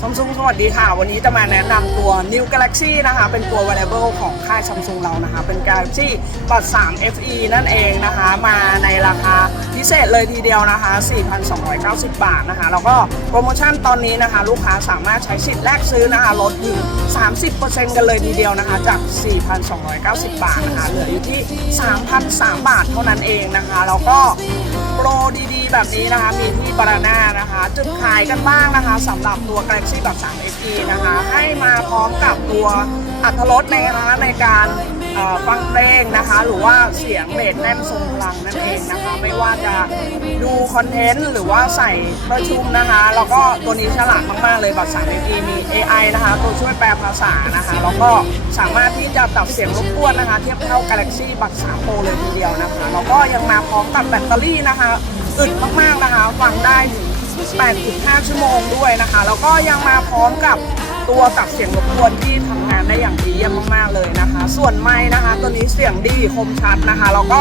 ซัมซุงสวัสดีค่ะ วันนี้จะมาแนะนำตัว New Galaxy นะคะ เป็นตัว Variable ของค่ายซัมซุงเรานะคะ เป็น Galaxy Buds 3 FE นั่นเองนะคะ มาในราคา เศษเลยทีเดียวนะคะ 4,290 บาทนะคะ แล้วก็โปรโมชั่นตอนนี้นะคะ ลูกค้าสามารถใช้สิทธิ์แลกซื้อนะคะลดถึง 30%กันเลยทีเดียวนะคะ จาก 4,290 บาทนะคะ เหลืออยู่ที่ 3,003 บาทเท่านั้นเองนะคะ แล้วก็โปรดีๆ แบบนี้นะคะ มีที่บาราน่านะคะ จุดขายกันบ้างนะคะสำหรับตัว Galaxy แบบ3 FE นะคะ ให้มาพร้อมกับตัวอัตรถรสในนะคะในการ ฟังเพลงนะคะ หรือว่าเสียงเบสแน่นทรงพลังนั่นเองนะคะ ไม่ว่าจะดูคอนเทนต์หรือว่าใส่ประชุมนะคะ แล้วก็ตัวนี้ฉลาดมากๆเลยแบบ3 FE มี AI นะคะ ตัวช่วยแปลภาษานะคะ แล้วก็สามารถที่จะตัดเสียงรบกวนนะคะ เทียบเท่า Galaxy Buds 3 Pro เลยทีเดียวนะคะ แล้วก็ยังมาพร้อมกับแบตเตอรี่นะคะอึดมากๆนะคะ ฟังได้ถึง8.5 ชั่วโมงด้วยนะคะ แล้วก็ยังมาพร้อมกับ ตัวตัดเสียงรบกวนที่ทำงานได้อย่างดีเยี่ยมมากๆเลยนะคะ ส่วนไม้นะคะ ตัวนี้เสียงดีคมชัดนะคะแล้วก็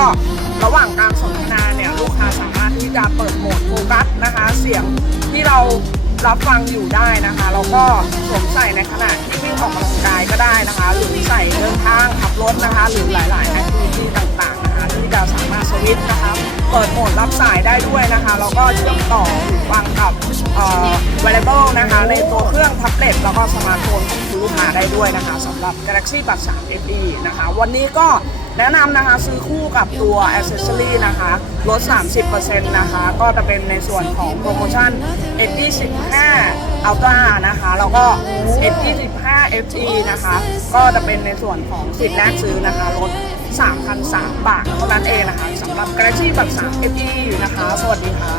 ระหว่างการสนทนาเนี่ยลูกค้าสามารถที่จะเปิดโหมดโฟกัสนะคะ เสียงที่เรารับฟังอยู่ได้นะคะแล้วก็สวมใส่ในขณะที่วิ่งออกกำลังกายก็ได้นะคะ หรือใส่เดินทางขับรถนะคะ หรือหลายๆแอคทิวิตี้ต่างๆนะคะที่จะสามารถสวิตช์นะคะเปิดโหมดรับสายได้ด้วยนะคะแล้วก็เชื่อมต่อฟังกับเอ่อ wearable นะคะ ในตัวเครื่อง ท็บเล็ตแล้วก็สมาร์ทโฟนของคุณลูกค้าได้ด้วยนะคะสำหรับ Galaxy Buds 3 FE นะคะ วันนี้ก็แนะนำนะคะซื้อคู่กับตัว Accessory นะคะลด 30%นะคะ ก็จะเป็นในส่วนของโปรโมชั่น S25 Ultra นะคะ แล้วก็ S25 FE นะคะ ก็จะเป็นในส่วนของสิทธิ์แรกซื้อนะคะลด3,003บาทเท่านั้นเองนะคะสำหรับ Galaxy Buds 3 FE นะคะ สวัสดีค่ะ